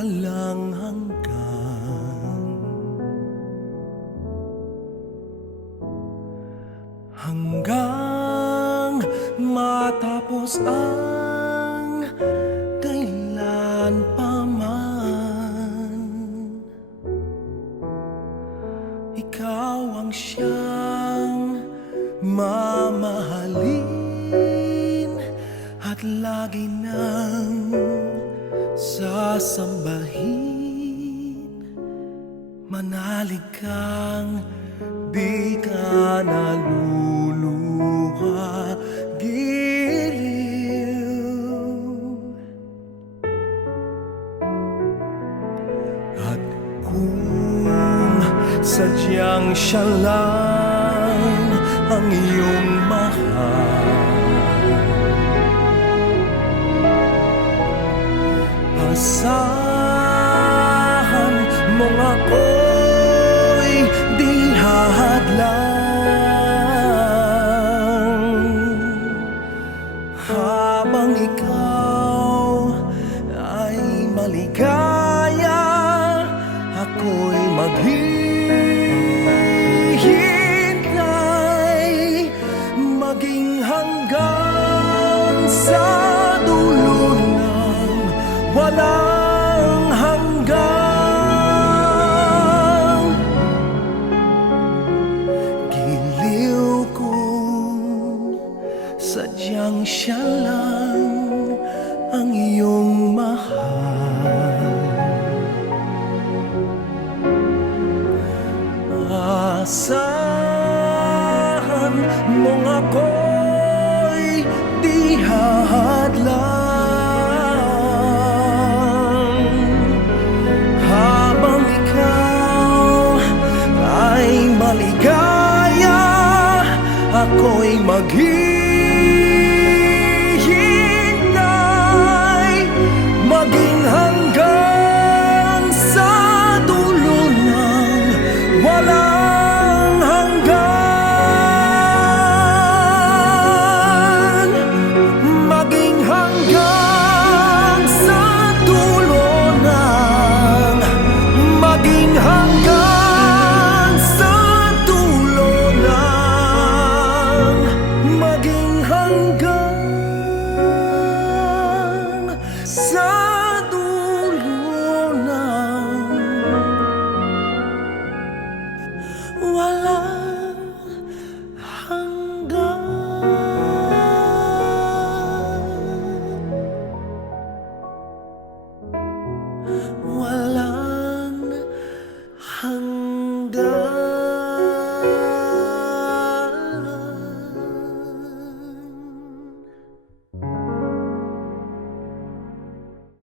walang hanggan, hanggang matapos ang kailan pa man. Ikaw ang siyang mamahalin at lagi nang sasambahin. Manalig kang di ka naluluha, giliw. At kung sadyang siya lang ang iyong mahal, asahan mong ako'y di hahadlang. Habang ikaw ay maligaya, ako'y maghihintay, maging hanggang sa dulo ng wala